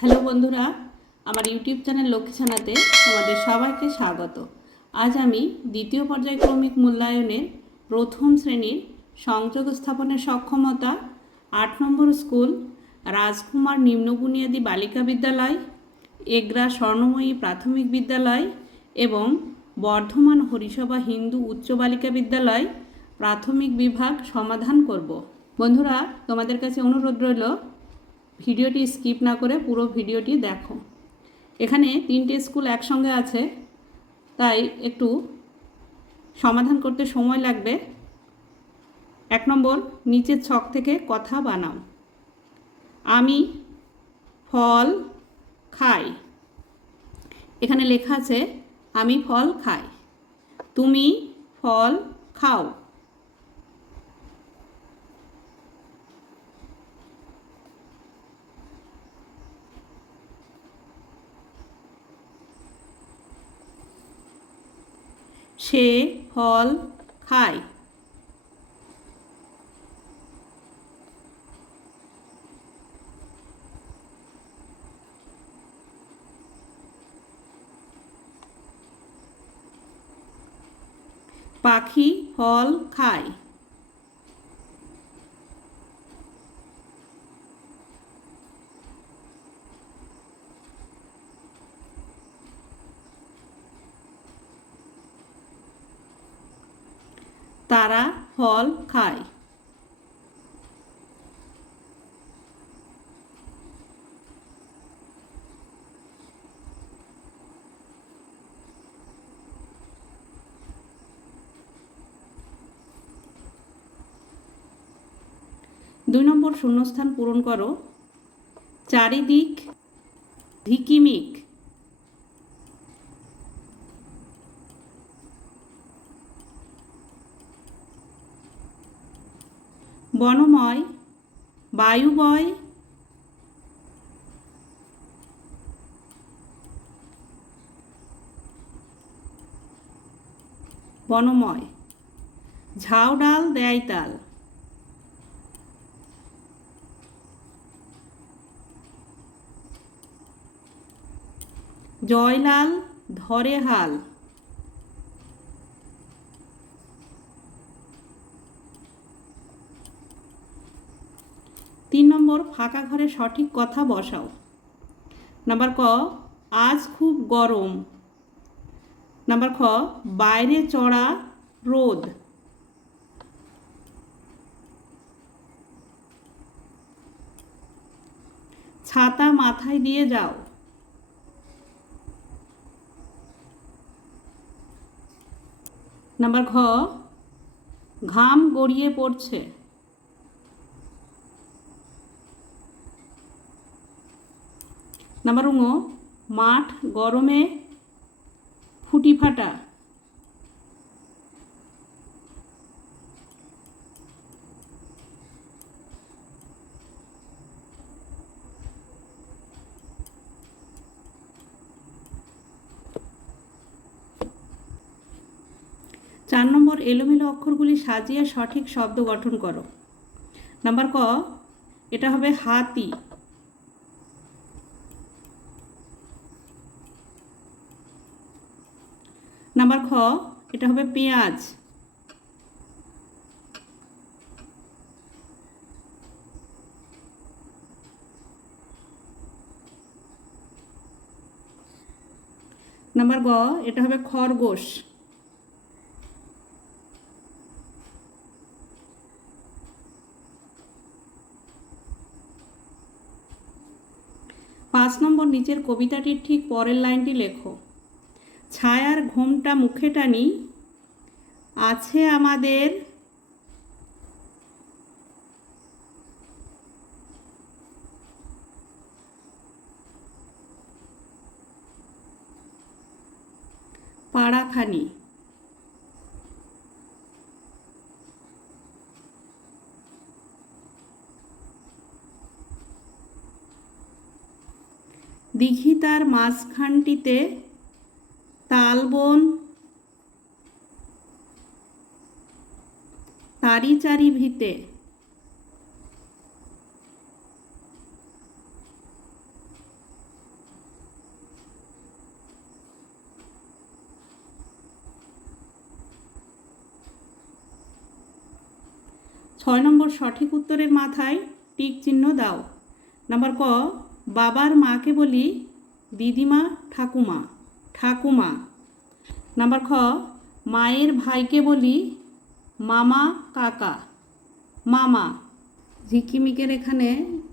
Hello বন্ধুরা, আমার YouTube channel লক্ষ্মীছানাতে তোমাদের সবাইকে স্বাগত। আজ আমি দ্বিতীয় পর্যায়ক্রমিক মূল্যায়নের প্রথম শ্রেণির সংযোগ স্থাপনের সক্ষমতা, আট নম্বর স্কুল, রাজকুমার নিম্ন বুনিয়াদী বালিকা বিদ্যালয়, এগরা স্বর্ণময়ী প্রাথমিক বিদ্যালয় এবং বর্ধমান হরিসভা হিন্দু উচ্চ বালিকা বিদ্যালয় প্রাথমিক বিভাগ সমাধান করব। বন্ধুরা, তোমাদের কাছে অনুরোধ রইল ভিডিওটি স্কিপ না করে পুরো ভিডিওটি দেখো। এখানে তিনটে স্কুল একসঙ্গে আছে, তাই একটু সমাধান করতে সময় লাগবে। এক নম্বর, নিচের ছক থেকে কথা বানাও। আমি ফল খাই। এখানে লেখা আছে, আমি ফল খাই। তুমি ফল খাও। সে ফল খায়। পাখি ফল খায় তারা ফল খায়। দুই নম্বর শূন্যস্থান পূরণ করো। চারিদিক ধিকিমিক। বনময় বায়ুবয় বনময়। ঝাউডাল দেয় তাল। জয়লাল ধরে হাল। তিন নম্বর, ফাঁকা ঘরে সঠিক কথা বসাও। নাম্বার ক, আজ খুব গরম। নাম্বার খ, বাইরে চড়া রোদ। ছাতা মাথায় দিয়ে যাও। নাম্বার ঘ, ঘাম গড়িয়ে পড়ছে। নাম্বার উঙ মাঠ গরমে ফুটি ফাটা। চার নম্বর এলোমেলো অক্ষরগুলি সাজিয়ে সঠিক শব্দ গঠন করো। নাম্বার ক, এটা হবে হাতি নাম্বার খ এটা হবে পেঁয়াজ। নাম্বার গ, এটা হবে খরগোশ। পাঁচ নম্বর নিচের কবিতাটির ঠিক পরের লাইনটি লেখো। ছায়ার ঘোমটা মুখে টানি। আছে আমাদের পাড়াখানি। দিঘিতার মাঝখানটিতে তালবন তারি চারি ভিতে ছয় নম্বর সঠিক উত্তরের মাথায় টিক চিহ্ন দাও। নাম্বার ক, বাবার মাকে বলি দিদিমা ঠাকুমা। ঠাকুমা। নাম্বার খ, মায়ের ভাইকে বলি মামা কাকা। মামা, ঝিকিমিকের এখানে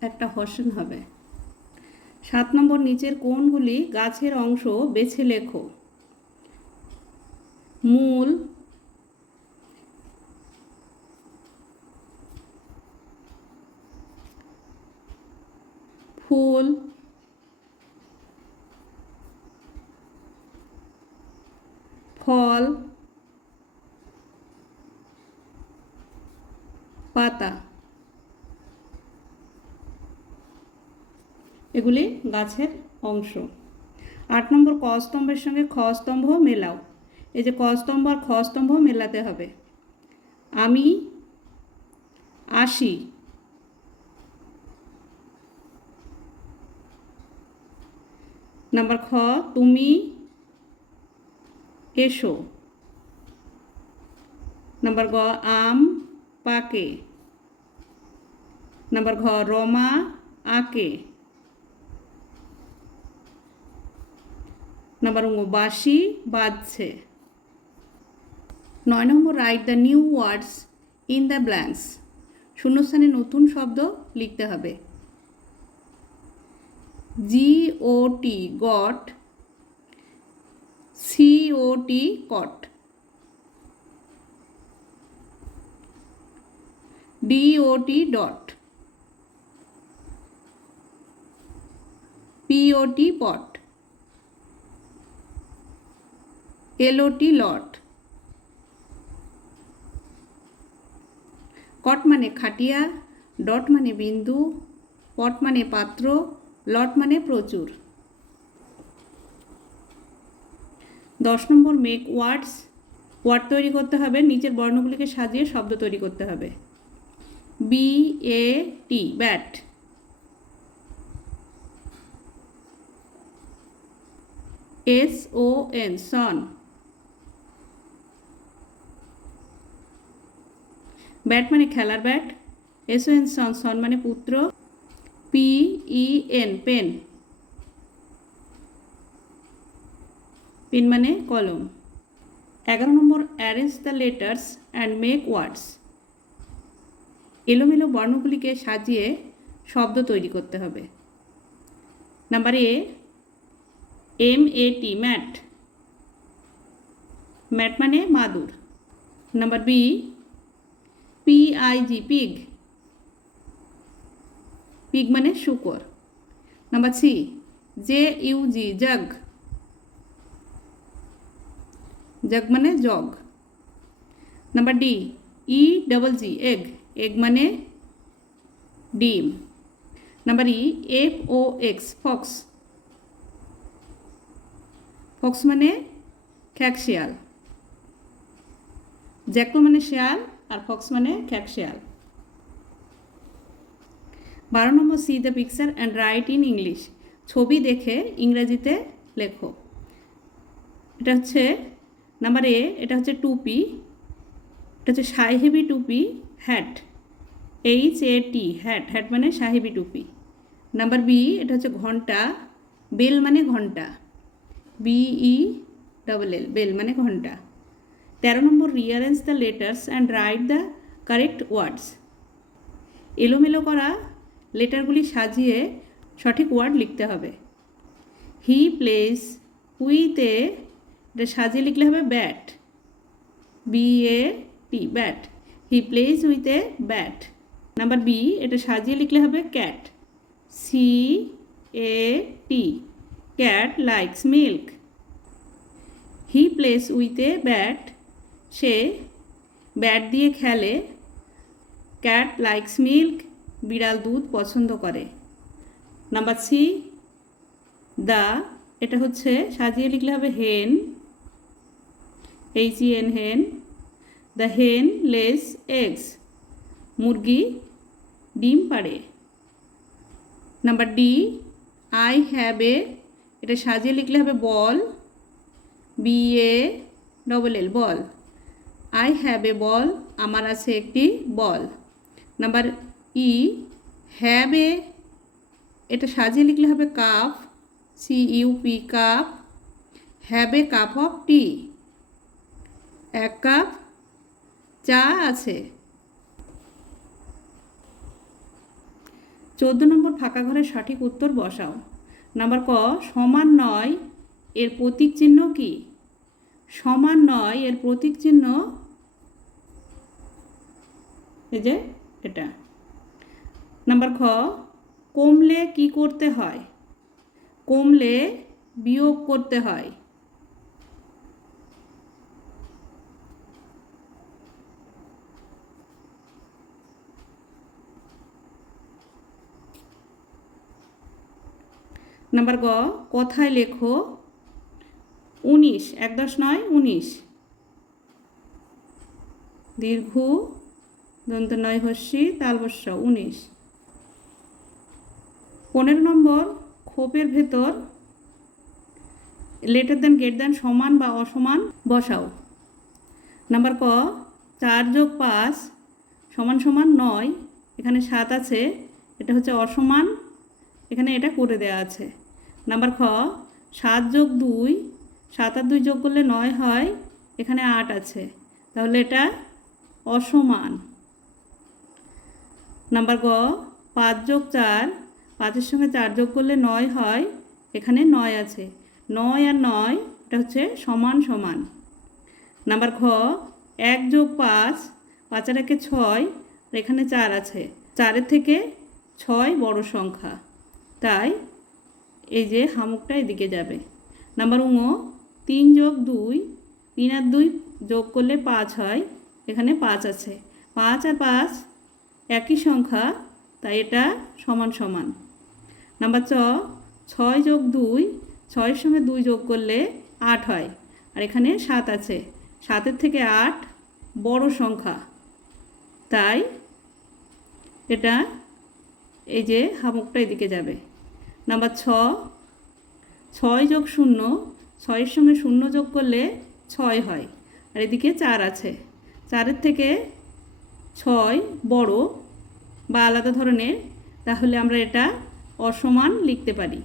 একটা হর্ষণ হবে। সাত নম্বর নিচের কোনগুলি গাছের অংশ বেছে লেখো। মূল, ফুল ফল, পাতা। এগুলি গাছের অংশ। আট নম্বর ক স্তম্ভের সঙ্গে খ স্তম্ভ মেলাও। এই যে ক স্তম্ভ আর খ স্তম্ভ মেলাতে হবে। আমি আসি নাম্বার খ, তুমি এসো। নাম্বার গ, আম পাকে। নাম্বার ঘ, রমা আকে। নাম্বার ও বাঁশি বাজছে। নয় নম্বর write the new words in the blanks শূন্যস্থানে নতুন শব্দ লিখতে হবে। G G O T got C O T cot D O T dot P O T pot L O T lot cot মানে খাটিয়া ডট মানে বিন্দু পট মানে পাত্র লট মানে প্রচুর। দশ নম্বর মেক ওয়ার্ডস ওয়ার্ড তৈরি করতে হবে, নিচের বর্ণগুলিকে সাজিয়ে শব্দ তৈরি করতে হবে। B A T bat S O N son bat মানে খেলার bat S O N son son মানে পুত্র। P E N pen pen মানে কলম। এগারো নম্বর arrange the letters and make words এলোমেলো বর্ণগুলিকে সাজিয়ে শব্দ তৈরি করতে হবে। Number A M A T mat mat মানে মাদুর। Number B P I G pig pig মানে শুকর। Number C J U G jug jug মানে jug number D E double G egg egg মানে ডিম number E F O X fox fox মানে খ্যাক শেয়াল জ্যাকো মানে শেয়াল আর ফক্স মানে খ্যাক শেয়াল বারো নম্বর see the picture and write in English ছবি দেখে ইংরেজিতে লেখো এটা হচ্ছে নাম্বার এ এটা হচ্ছে টুপি। এটা হচ্ছে সাহেবি টুপি hat H A T hat hat মানে সাহেবি টুপি। নাম্বার বি এটা হচ্ছে ঘণ্টা। বেল মানে ঘণ্টা। বিই ডবল এল বেল মানে ঘণ্টা। তেরো নম্বর rearrange the letters and write the correct words এলোমেলো করা লেটারগুলি সাজিয়ে সঠিক ওয়ার্ড লিখতে হবে। হি প্লেস উইতে এটা সাজিয়ে লিখলে হবে bat B A T bat he plays with a bat number B এটা সাজিয়ে লিখলে হবে cat C A T cat likes milk he plays with a bat say bat দিয়ে খেলে। ক্যাট লাইকস মিল্ক বিড়াল দুধ পছন্দ করে। নাম্বার সি দা এটা হচ্ছে সাজিয়ে লিখলে হবে hen H E N hen the hen lays eggs মুরগি ডিম পাড়ে। Number D I have a এটা সাজিয়ে লিখলে হবে ball. B A double L ball. I have a ball আমার আছে একটি বল। নাম্বার ই হ্যাভ এ এটা সাজিয়ে লিখলে হবে cup C U P cup have a cup of tea এক কাপ চা আছে। চোদ্দ নম্বর ফাঁকা ঘরের সঠিক উত্তর বসাও। নাম্বার ক, সমান নয় এর প্রতীক চিহ্ন কি? সমান নয় এর প্রতীক চিহ্ন এই যে এটা। নাম্বার খ, কমলে কি করতে হয়? কমলে বিয়োগ করতে হয়। নাম্বার গ, কথায় লেখো। উনিশ, এক দশ নয়, উনিশ। দীর্ঘ, দন্ত নয় হস্যি তালবস্য উনিশ। পনেরো নম্বর, খোপের ভেতর লেটার দেন গেট দেন সমান বা অসমান, বসাও। নাম্বার ক, চার যোগ পাঁচ, সমান সমান নয়। এখানে সাত আছে, এটা হচ্ছে অসমান, এখানে এটা করে দেওয়া আছে। নাম্বার খ, সাত যোগ দুই, সাত আর দুই যোগ করলে নয় হয়, এখানে আট আছে। তাহলে এটা অসমান। নাম্বার গ, পাঁচ যোগ চার, পাঁচের সঙ্গে চার যোগ করলে নয় হয়, এখানে নয় আছে। নয় আর নয়, এটা হচ্ছে সমান সমান। নাম্বার খ এক যোগ পাঁচ পাঁচের একে ছয়, এখানে চার আছে। চারের থেকে ছয় বড় সংখ্যা। তাই এই যে হামুকটা এদিকে যাবে। নাম্বার উঙো তিন যোগ দুই, তিন আর দুই যোগ করলে পাঁচ হয়। এখানে পাঁচ আছে। পাঁচ আর পাঁচ, একই সংখ্যা, তাই এটা সমান সমান। নাম্বার চ ছয় যোগ দুই, ছয়ের সঙ্গে দুই যোগ করলে আট হয়। আর এখানে সাত আছে। সাতের থেকে আট বড় সংখ্যা। তাই এটা এই যে হামুকটা এদিকে যাবে। নাম্বার ছ, ছয় যোগ শূন্য, ছয়ের সঙ্গে শূন্য যোগ করলে ছয় হয়। আর এদিকে চার আছে। চারের থেকে ছয় বড় বা আলাদা ধরনের, তাহলে আমরা এটা অসমান লিখতে পারি।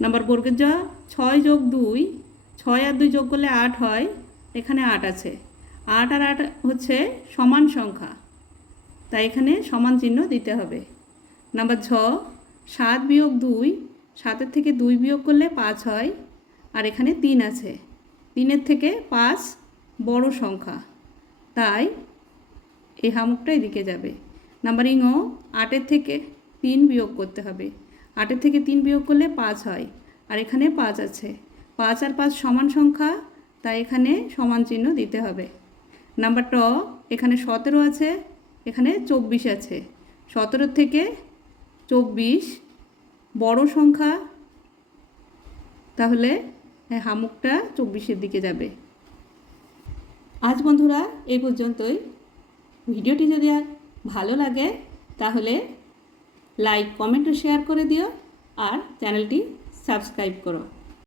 নাম্বার বর্গের জ, ছয় যোগ দুই, ছয় আর দুই যোগ করলে আট হয়। এখানে আট আছে। আট আর আট হচ্ছে সমান সংখ্যা। তাই এখানে সমান চিহ্ন দিতে হবে। নাম্বার ছ সাত বিয়োগ দুই, সাতের থেকে দুই বিয়োগ করলে পাঁচ হয়। আর এখানে তিন আছে। তিনের থেকে পাঁচ বড় সংখ্যা। তাই এই হামুকটা এদিকে যাবে। নাম্বার ইংও আটের থেকে তিন বিয়োগ করতে হবে। আটের থেকে তিন বিয়োগ করলে পাঁচ হয়। আর এখানে পাঁচ আছে। পাঁচ আর পাঁচ সমান সংখ্যা, তাই এখানে সমান চিহ্ন দিতে হবে। নাম্বার ট এখানে সতেরো আছে, এখানে চব্বিশ আছে। সতেরোর থেকে চব্বিশ, বড় সংখ্যা, তাহলে হামুকটা চব্বিশের দিকে যাবে। আজ বন্ধুরা এই পর্যন্তই। ভিডিওটি যদি আর ভালো লাগে, তাহলে লাইক, কমেন্ট ও শেয়ার করে দিও, আর চ্যানেলটি সাবস্ক্রাইব করো।